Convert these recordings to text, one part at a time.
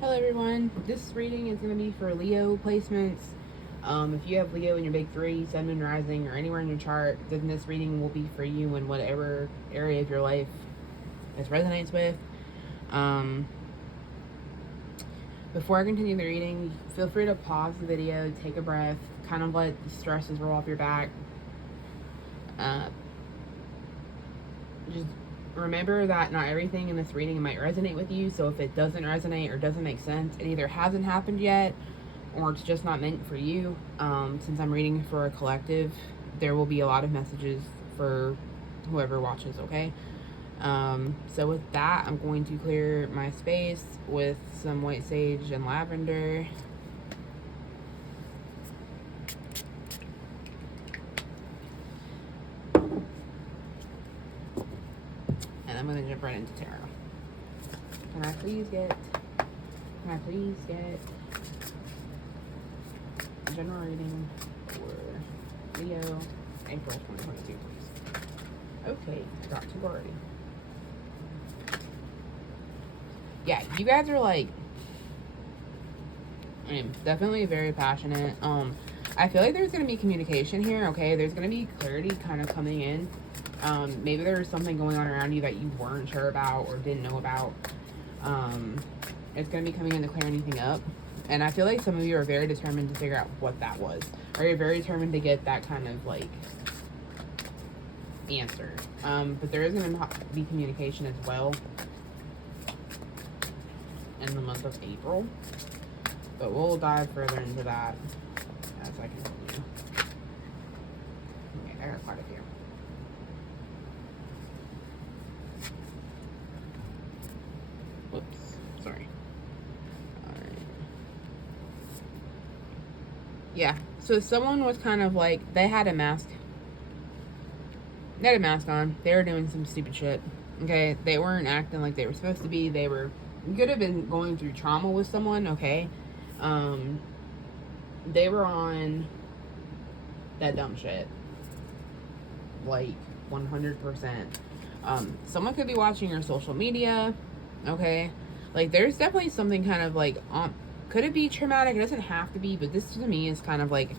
Hello everyone, this reading is going to be for Leo placements. If you have Leo in your big three, Sun, Moon, Rising, or anywhere in your chart, then this reading will be for you in whatever area of your life this resonates with. Before I continue the reading, feel free to pause the video, take a breath, kind of let the stresses roll off your back. Just remember that not everything in this reading might resonate with you, so if it doesn't resonate or doesn't make sense, it either hasn't happened yet or it's just not meant for you. Since I'm reading for a collective, there will be a lot of messages for whoever watches, okay? So with that, I'm going to clear my space with some white sage and lavender. And I'm going to jump right into tarot. Can I please get a general reading for Leo, April 2022, please? Okay, got to go already. Yeah, you guys are like, definitely very passionate. I feel like there's going to be communication here, okay? There's going to be clarity kind of coming in. Maybe there's something going on around you that you weren't sure about or didn't know about. It's going to be coming in to clear anything up. And I feel like some of you are very determined to figure out what that was. Or you're very determined to get that kind of, like, answer. But there is going to be communication as well in the month of April. But we'll dive further into that as I continue. Okay, I got quite a few. Whoops, sorry. Alright. Yeah, so someone was kind of like, they had a mask. They had a mask on. They were doing some stupid shit. Okay, they weren't acting like they were supposed to be. They were, could have been going through trauma with someone, okay? They were on that dumb shit. Like, 100%. Someone could be watching your social media, okay? Like, there's definitely something kind of like, could it be traumatic? It doesn't have to be, but this to me is kind of like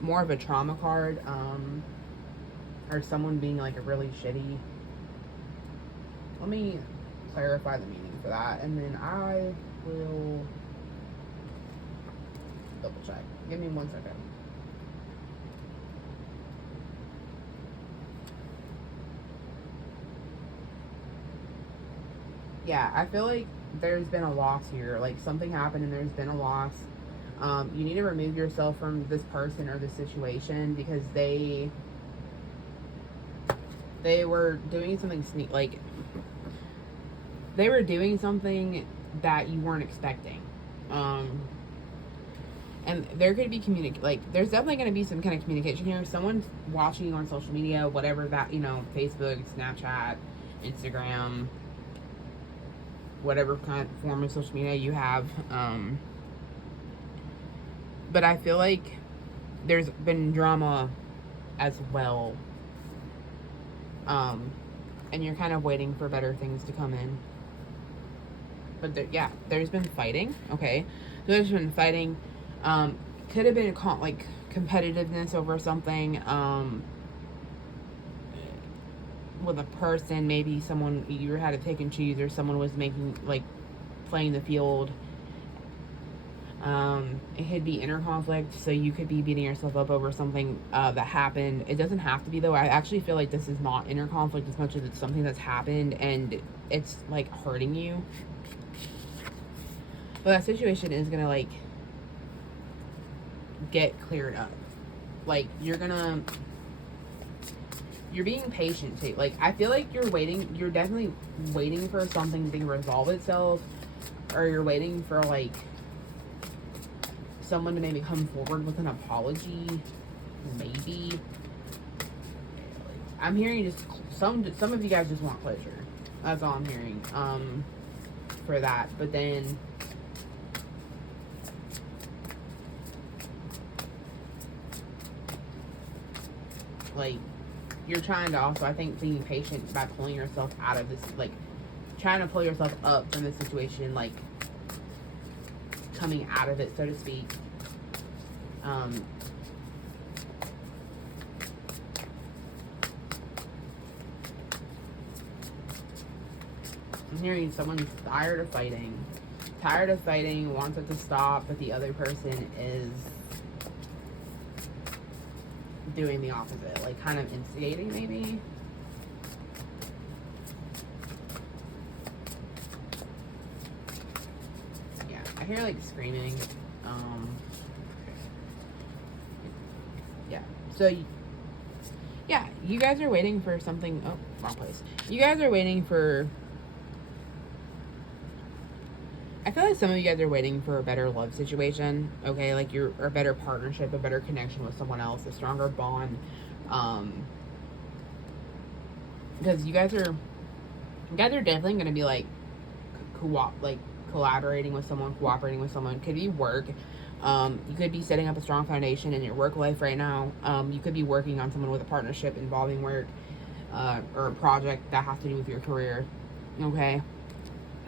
more of a trauma card, or someone being like a really shitty. Let me clarify the meaning for that, and then I will double check. Give me 1 second. Yeah, I feel like there's been a loss here. Like, something happened and there's been a loss. You need to remove yourself from this person or this situation because they were doing something like, they were doing something that you weren't expecting. And there could be there's definitely going to be some kind of communication here. Someone's watching you on social media, whatever that, Facebook, Snapchat, Instagram, whatever kind of form of social media you have. But I feel like there's been drama as well. And you're kind of waiting for better things to come in. But there's been fighting, okay? There's been fighting. Could have been like competitiveness over something. With a person, maybe someone you had to pick and choose, or someone was playing the field. It could be inner conflict, so you could be beating yourself up over something that happened. It doesn't have to be, though. I actually feel like this is not inner conflict as much as it's something that's happened and it's like hurting you. But that situation is gonna like get cleared up. Like, you're being patient too. Like, I feel like you're definitely waiting for something to resolve itself, or you're waiting for like someone to maybe come forward with an apology. Maybe. I'm hearing just some of you guys just want closure. That's all I'm hearing for that. But then like, you're trying to also, I think, being patient by pulling yourself out of this, like, trying to pull yourself up from this situation, like, coming out of it, so to speak. I'm hearing someone's tired of fighting, wants it to stop, but the other person is doing the opposite, like kind of instigating maybe. Yeah, I hear like screaming. Yeah, so yeah, you guys are waiting for something. Oh, wrong place. You guys are waiting for, I feel like some of you guys are waiting for a better love situation, okay? Like a better partnership, a better connection with someone else, a stronger bond. Because you guys are definitely going to be like collaborating with someone, cooperating with someone. Could be work. You could be setting up a strong foundation in your work life right now. You could be working on someone with a partnership involving work, or a project that has to do with your career, okay?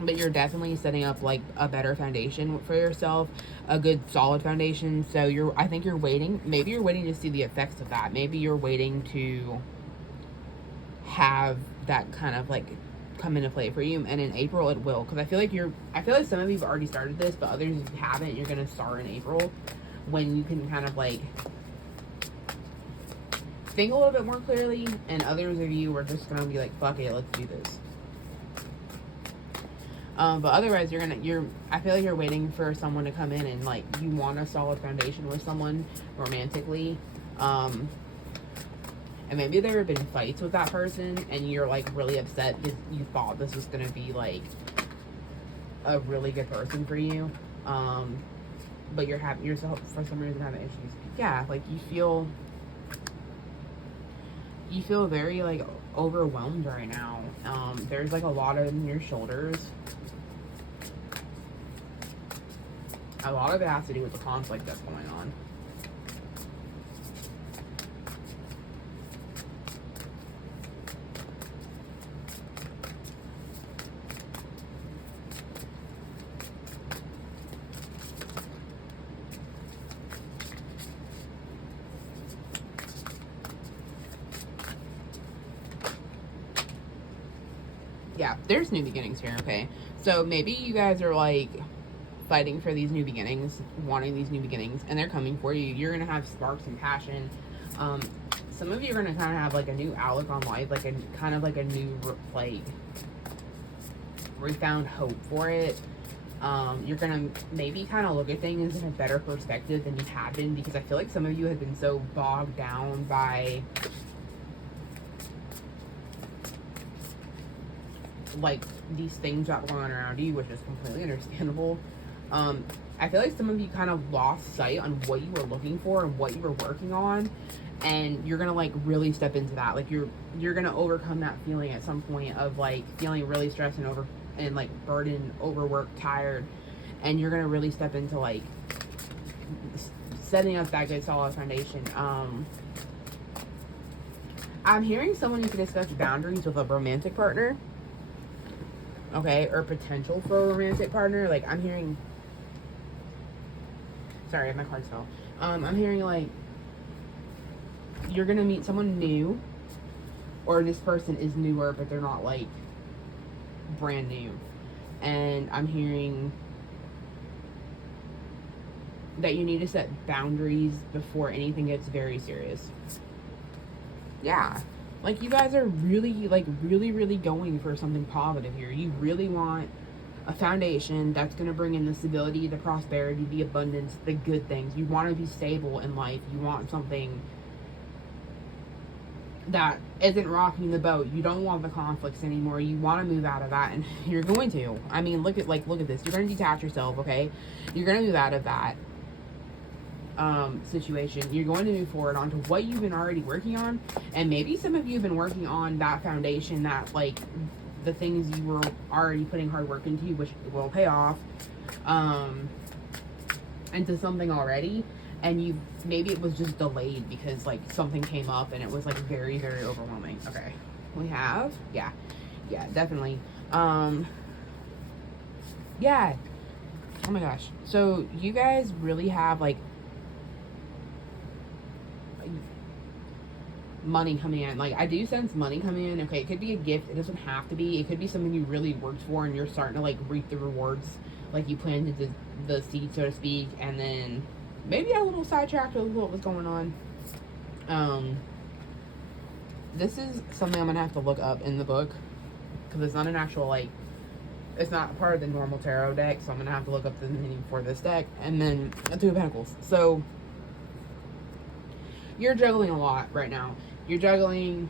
But you're definitely setting up like a better foundation for yourself, a good solid foundation. So I think you're waiting. Maybe you're waiting to see the effects of that. Maybe you're waiting to have that kind of like come into play for you. And in April it will, because I feel like some of you have already started this, but others if you haven't, you're gonna start in April, when you can kind of like think a little bit more clearly, and others of you are just gonna be like, fuck it, let's do this. But otherwise, I feel like you're waiting for someone to come in and like you want a solid foundation with someone romantically. And maybe there have been fights with that person and you're like really upset because you thought this was going to be like a really good person for you. But you're for some reason having issues. Yeah, like you feel very like overwhelmed right now. There's like a lot on your shoulders. A lot of it has to do with the conflict that's going on. Yeah, there's new beginnings here, okay? So maybe you guys are like fighting for these new beginnings, wanting these new beginnings, and they're coming for you. You're gonna have sparks and passion. Some of you are gonna kind of have like a new outlook on life, like a kind of like a new like refound hope for it. You're gonna maybe kind of look at things in a better perspective than you have been, because I feel like some of you have been so bogged down by like these things that were going on around you, which is completely understandable. I feel like some of you kind of lost sight on what you were looking for and what you were working on, and you're gonna like really step into that. Like you're gonna overcome that feeling at some point of like feeling really stressed and like burdened, overworked, tired, and you're gonna really step into like setting up that good solid foundation. I'm hearing someone you can discuss boundaries with a romantic partner, okay, or potential for a romantic partner. Like I'm hearing, sorry, my cards fell. I'm hearing like you're gonna meet someone new, or this person is newer, but they're not like brand new. And I'm hearing that you need to set boundaries before anything gets very serious. Yeah, like you guys are really going for something positive here. You really want a foundation that's going to bring in the stability, the prosperity, the abundance, the good things. You want to be stable in life. You want something that isn't rocking the boat. You don't want the conflicts anymore. You want to move out of that, and you're going to. I mean, look at this. You're going to detach yourself, okay? You're going to move out of that situation. You're going to move forward onto what you've been already working on, and maybe some of you have been working on that foundation, that like the things you were already putting hard work into, which will pay off into something already, and maybe it was just delayed because like something came up and it was like very, very overwhelming. Okay, we have yeah, definitely. Yeah, Oh my gosh. So you guys really have like money coming in. Like I do sense money coming in. Okay, it could be a gift. It doesn't have to be. It could be something you really worked for and you're starting to like reap the rewards. Like you planted the seed, so to speak, and then maybe a little sidetracked with what was going on. This is something I'm gonna have to look up in the book because it's not an actual like, it's not part of the normal tarot deck, so I'm gonna have to look up the meaning for this deck. And then a Two of Pentacles. So you're juggling a lot right now. You're juggling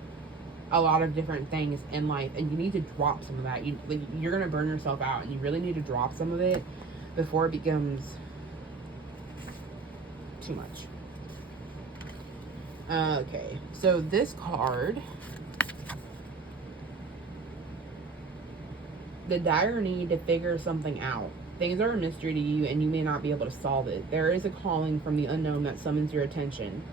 a lot of different things in life, and you need to drop some of that. You're gonna burn yourself out, and you really need to drop some of it before it becomes too much. Okay, so this card, the dire need to figure something out. Things are a mystery to you and you may not be able to solve it. There is a calling from the unknown that summons your attention.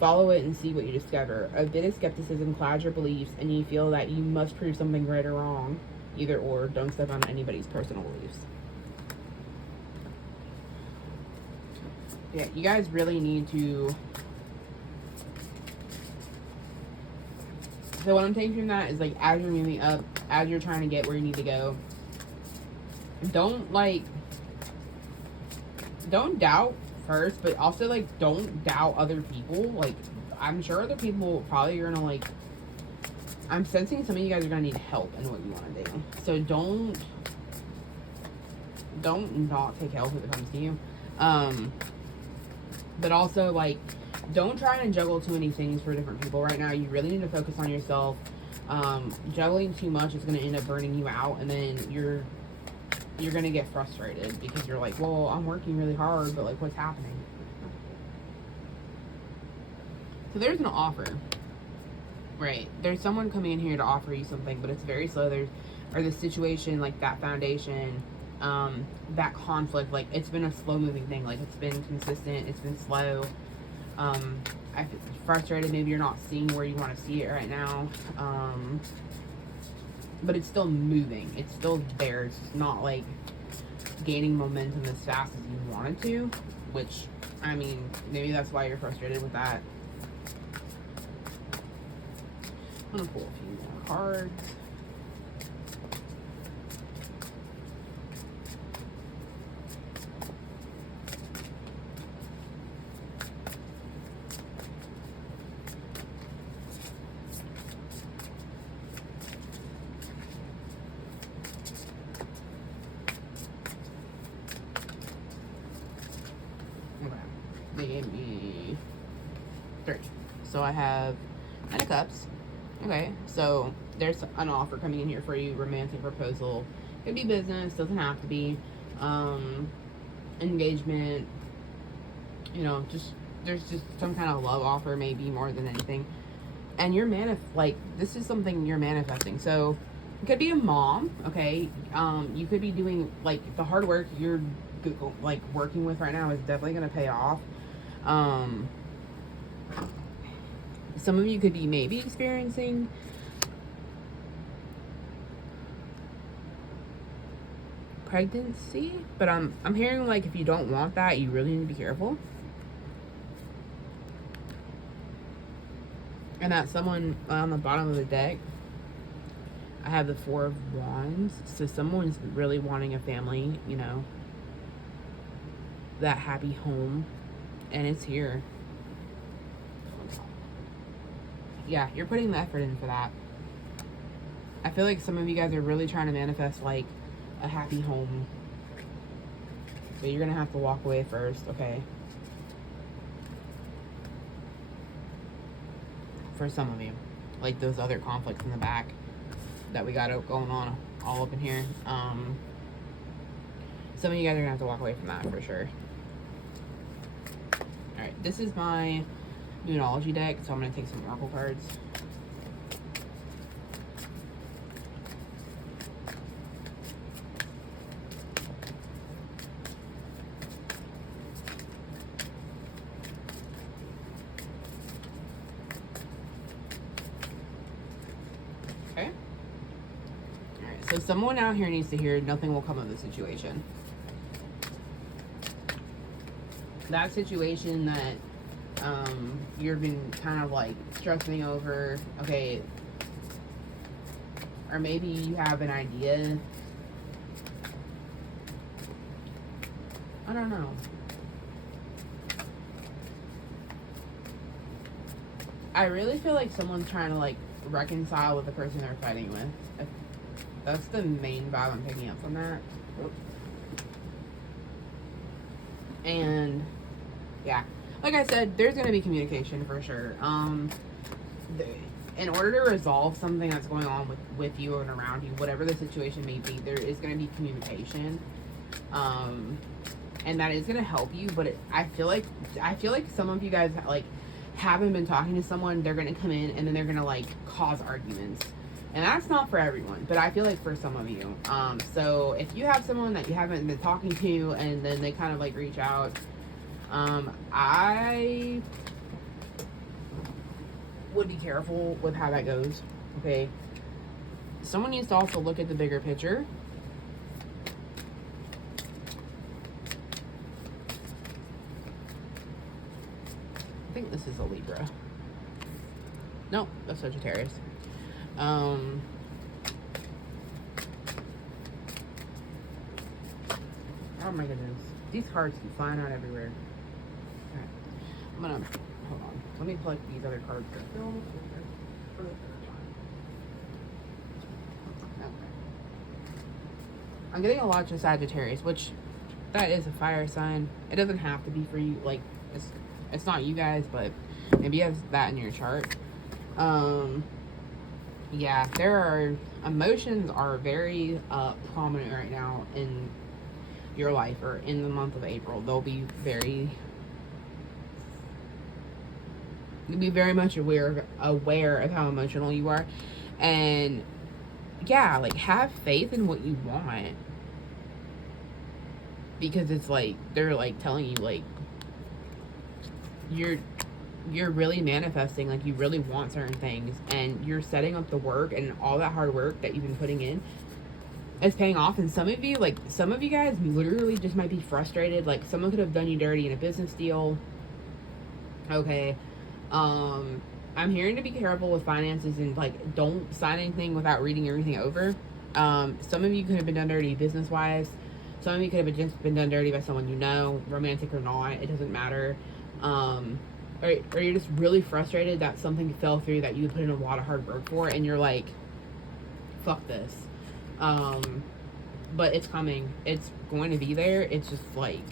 Follow it and see what you discover. A bit of skepticism clouds your beliefs and you feel that you must prove something right or wrong. Either or, don't step on anybody's personal beliefs. Yeah, you guys really need to... So what I'm taking from that is like, as you're moving up, as you're trying to get where you need to go, don't doubt first, but also like don't doubt other people. Like I'm sure other people probably are gonna like, I'm sensing some of you guys are gonna need help in what you want to do. So don't not take help if it comes to you. But also like, don't try and juggle too many things for different people right now. You really need to focus on yourself. Juggling too much is going to end up burning you out, and then you're going to get frustrated because you're like, well, I'm working really hard, but like, what's happening? So there's an offer, right? There's someone coming in here to offer you something, but it's very slow. Or the situation, like that foundation, that conflict, like it's been a slow moving thing. Like it's been consistent, it's been slow. I feel frustrated. Maybe you're not seeing where you want to see it right now. But it's still moving. It's still there. It's just not like gaining momentum as fast as you wanted to, which, I mean, maybe that's why you're frustrated with that. I'm gonna pull a few more cards. They gave me 3. So I have Nine of Cups. Okay, so there's an offer coming in here for you. Romantic proposal. Could be business, doesn't have to be. Engagement. You know, there's just some kind of love offer, maybe more than anything. And you're this is something you're manifesting. So it could be a mom, okay? You could be doing like the hard work you're like working with right now is definitely gonna pay off. Some of you could be maybe experiencing pregnancy, but I'm hearing like if you don't want that, you really need to be careful. And that someone on the bottom of the deck, I have the 4 of Wands, so someone's really wanting a family, you know, that happy home, and it's here. Yeah, you're putting the effort in for that. I feel like some of you guys are really trying to manifest like a happy home, but you're gonna have to walk away first, okay? For some of you, like those other conflicts in the back that we got going on all up in here. Some of you guys are gonna have to walk away from that for sure. All right, this is my numerology deck, so I'm gonna take some oracle cards. Okay. All right, so someone out here needs to hear nothing will come of the situation. that situation that you've been kind of like stressing over, okay, or maybe you have an idea. I don't know. I really feel like someone's trying to like reconcile with the person they're fighting with. That's the main vibe I'm picking up from that. And yeah, like I said, there's going to be communication for sure. In order to resolve something that's going on with you and around you, whatever the situation may be, there is going to be communication. And that is going to help you, but I feel like some of you guys like haven't been talking to someone. They're going to come in and then they're going to like cause arguments, and that's not for everyone, but I feel like for some of you. So if you have someone that you haven't been talking to and then they kind of like reach out, I would be careful with how that goes. Okay, someone needs to also look at the bigger picture. I think this is a Libra. No, that's Sagittarius. Oh my goodness. These cards keep flying out everywhere. Okay. I'm gonna, hold on. Let me collect these other cards. For the third time. Okay. I'm getting a lot of Sagittarius, which that is a fire sign. It doesn't have to be for you. Like, it's not you guys, but maybe you have that in your chart. Yeah, emotions are very prominent right now in your life, or in the month of April. They'll be very much aware of how emotional you are. And yeah, like, have faith in what you want, because it's like they're like telling you like you're really manifesting, like you really want certain things, and you're setting up the work, and all that hard work that you've been putting in is paying off. And some of you guys literally just might be frustrated. Like, someone could have done you dirty in a business deal. Okay. I'm hearing to be careful with finances, and like, don't sign anything without reading everything over. Some of you could have been done dirty business wise. Some of you could have just been done dirty by someone you know, romantic or not, it doesn't matter. Or you're just really frustrated that something fell through that you put in a lot of hard work for, and you're like, fuck this. But it's coming. It's going to be there. It's just like,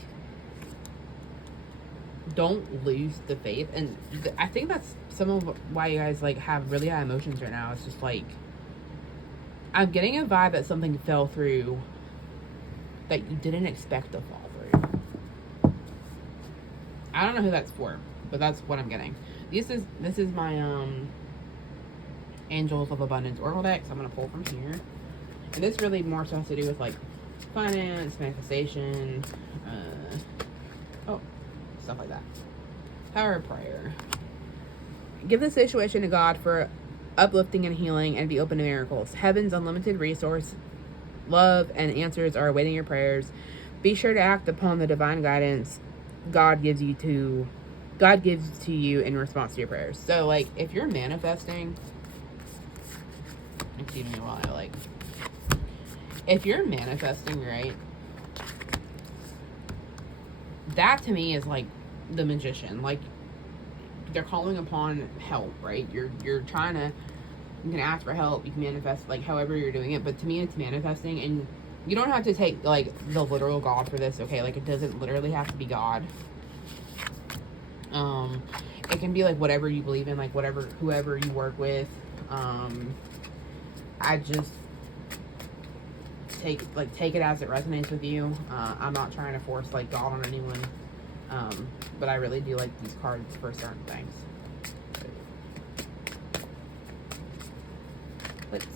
don't lose the faith. And I think that's some of why you guys like have really high emotions right now. It's just like, I'm getting a vibe that something fell through that you didn't expect to fall through. I don't know who that's for, but that's what I'm getting. This is my Angels of Abundance Oracle deck, so I'm gonna pull from here. And this really more so has to do with like finance, manifestation, stuff like that. Power of prayer. Give the situation to God for uplifting and healing, and be open to miracles. Heaven's unlimited resource, love, and answers are awaiting your prayers. Be sure to act upon the divine guidance God gives to you in response to your prayers. So like, if you're manifesting, excuse me while I like, if you're manifesting, right, that to me is like the magician. Like, they're calling upon help, right? You're trying to, you can ask for help, you can manifest, like however you're doing it, but to me it's manifesting. And you don't have to take like the literal God for this, okay? Like, it doesn't literally have to be God. It can be like whatever you believe in, like whoever you work with. I just take it as it resonates with you. I'm not trying to force like God on anyone, but I really do like these cards for certain things. Let's see.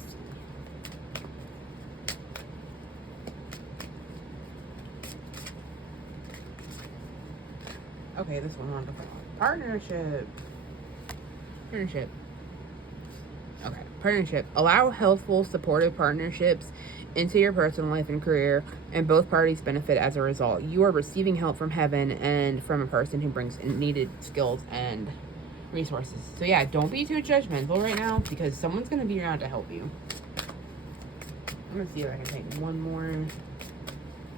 Okay, this one on the partnership. Okay, partnership. Allow healthful, supportive partnerships into your personal life and career, and both parties benefit as a result. You are receiving help from heaven and from a person who brings needed skills and resources. So yeah, don't be too judgmental right now, because someone's going to be around to help you. I'm going to see if I can take one more.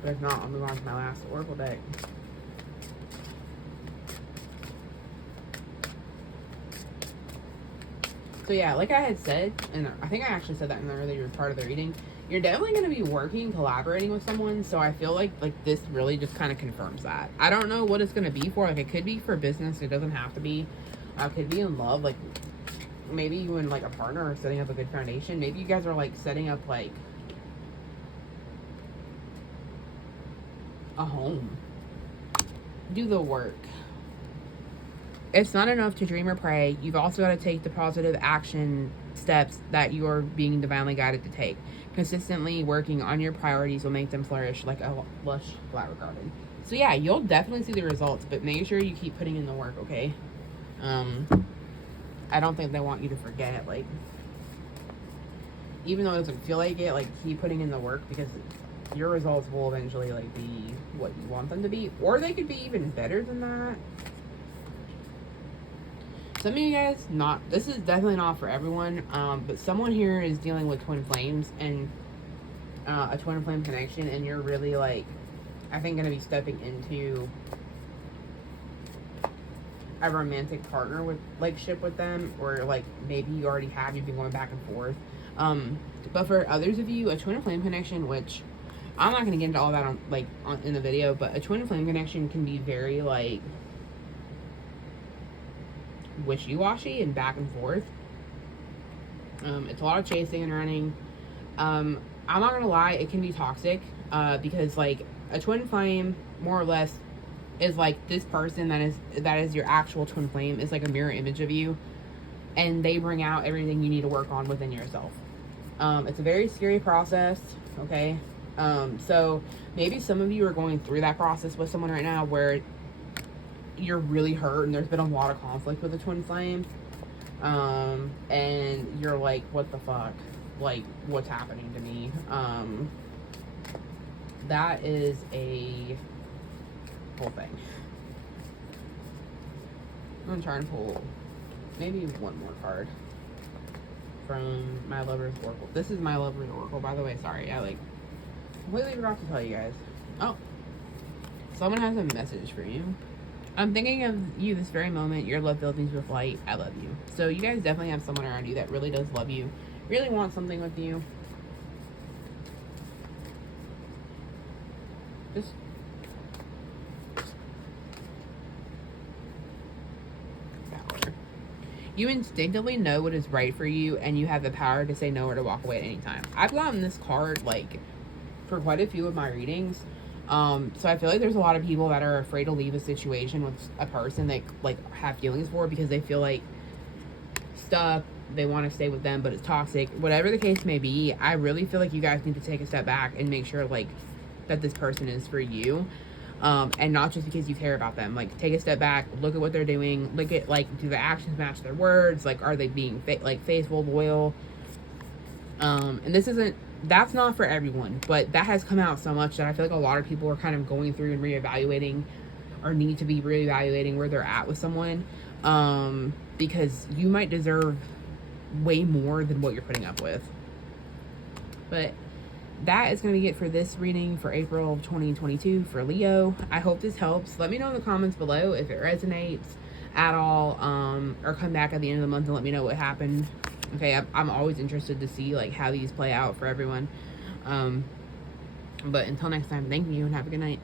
But if not, I'll move on to my last Oracle deck. So yeah, like I had said, and I think I actually said that in the earlier part of the reading, you're definitely going to be working, collaborating with someone. So I feel like this really just kind of confirms that. I don't know what it's going to be for. Like, it could be for business. It doesn't have to be. Could be in love. Like, maybe you and like a partner are setting up a good foundation. Maybe you guys are like setting up like a home. Do the work. It's not enough to dream or pray. You've also got to take the positive action steps that you are being divinely guided to take. Consistently working on your priorities will make them flourish like a lush flower garden. So yeah, you'll definitely see the results, but make sure you keep putting in the work, okay? I don't think they want you to forget, like, even though it doesn't feel like it, like, keep putting in the work, because your results will eventually, like, be what you want them to be, or they could be even better than that. Some of you guys, this is definitely not for everyone, but someone here is dealing with twin flames and a twin flame connection, and you're really, like, I think going to be stepping into a romantic partner with, like, ship with them, or, like, maybe you already have, you've been going back and forth. But for others of you, a twin flame connection, which I'm not going to get into all that in the video, but a twin flame connection can be very, like, wishy-washy and back and forth. It's a lot of chasing and running. I'm not gonna lie, it can be toxic, because like a twin flame, more or less, is like this person that is your actual twin flame, is like a mirror image of you, and they bring out everything you need to work on within yourself. It's a very scary process, okay? So maybe some of you are going through that process with someone right now where you're really hurt and there's been a lot of conflict with a twin flame, and you're like, what the fuck, like, what's happening to me? That is a whole thing. I'm gonna try and pull maybe one more card from my Lover's Oracle. This is my Lover's Oracle, by the way. Sorry, I like completely forgot to tell you guys. Oh, someone has a message for you. I'm thinking of you this very moment. Your love fills me with light. I love you. So you guys definitely have someone around you that really does love you, really wants something with you. Just power. You instinctively know what is right for you, and you have the power to say no or to walk away at any time. I've gotten this card like for quite a few of my readings. So I feel like there's a lot of people that are afraid to leave a situation with a person they like have feelings for, because they feel like stuck, they want to stay with them, but it's toxic. Whatever the case may be, I really feel like you guys need to take a step back and make sure like that this person is for you, and not just because you care about them. Like, take a step back, look at what they're doing, look at like, do the actions match their words? Like, are they being faithful, loyal? And that's not for everyone, but that has come out so much that I feel like a lot of people are kind of going through and reevaluating, or need to be reevaluating where they're at with someone, because you might deserve way more than what you're putting up with. But that is going to be it for this reading for April of 2022 for Leo. I hope this helps. Let me know in the comments below if it resonates at all, or come back at the end of the month and let me know what happened. Okay, I'm always interested to see like how these play out for everyone. But until next time, thank you and have a good night.